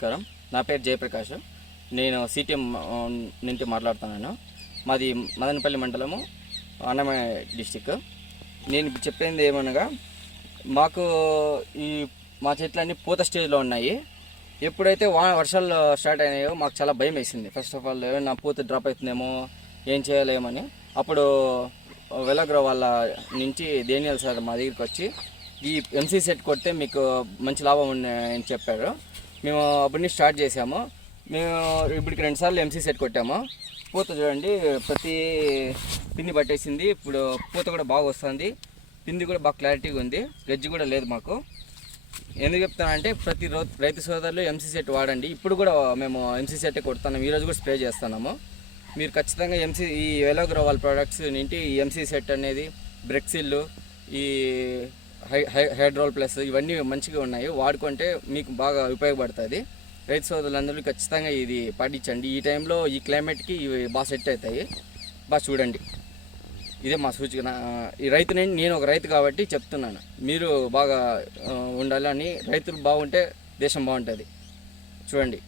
నమస్కారం. నా పేరు జయప్రకాష్. నేను సిటిఎం నుంచి మాట్లాడుతున్నాను. మాది మదనపల్లి మండలము అన్నమయ్య డిస్టిక్. నేను చెప్పేది చెప్పింది ఏమనగా మాకు ఈ మా చెట్లన్నీ పూత స్టేజ్లో ఉన్నాయి. ఎప్పుడైతే వా వర్షాలు స్టార్ట్ అయినాయో మాకు చాలా భయం వేసింది. ఫస్ట్ ఆఫ్ ఆల్ నా పూత డ్రాప్ అవుతుందేమో ఏం చేయలేమని. అప్పుడు వెలగ్రో వాళ్ళ నుంచి దేనియల్ సార్ మా దగ్గరికి వచ్చి ఈ ఎంసీ సెట్ కొడితే మీకు మంచి లాభం ఉన్నాయని అని చెప్పారు. మేము అప్పటి నుంచి స్టార్ట్ చేసాము మేము ఇప్పటికి రెండుసార్లు ఎంసీ సెట్ కొట్టాము. పూత చూడండి ప్రతి పిండి పట్టేసింది. ఇప్పుడు పూత కూడా బాగా వస్తుంది. పిండి కూడా బాగా క్లారిటీగా ఉంది. గజ్జి కూడా లేదు మాకు. ఎందుకు చెప్తానంటే ప్రతి రో- రైతు సోదరులు ఎంసీ సెట్ వాడండి. ఇప్పుడు కూడా మేము ఎంసీ సెట్ కొడుతున్నాము. ఈరోజు కూడా స్ప్రే చేస్తున్నాము. మీరు ఖచ్చితంగా ఎంసీ ఈ ఎలోగ్రో వాళ్ళ ప్రొడక్ట్స్ నింటి ఈ ఎంసీ సెట్ అనేది బ్రెక్సిల్ ఈ హైడ్రోల్ ప్లస్ ఇవన్నీ మంచిగా ఉన్నాయి. వాడుకుంటే మీకు బాగా ఉపయోగపడుతుంది. రైతు సోదరులందరూ ఖచ్చితంగా ఇది పాటించండి. ఈ టైంలో ఈ క్లైమేట్కి ఇవి బాగా సెట్ అవుతాయి. బాగా చూడండి. ఇదే మా సూచన ఈ రైతుని నేను ఒక రైతు కాబట్టి చెప్తున్నాను. మీరు బాగా ఉండాలని. రైతులు బాగుంటే దేశం బాగుంటుంది. చూడండి.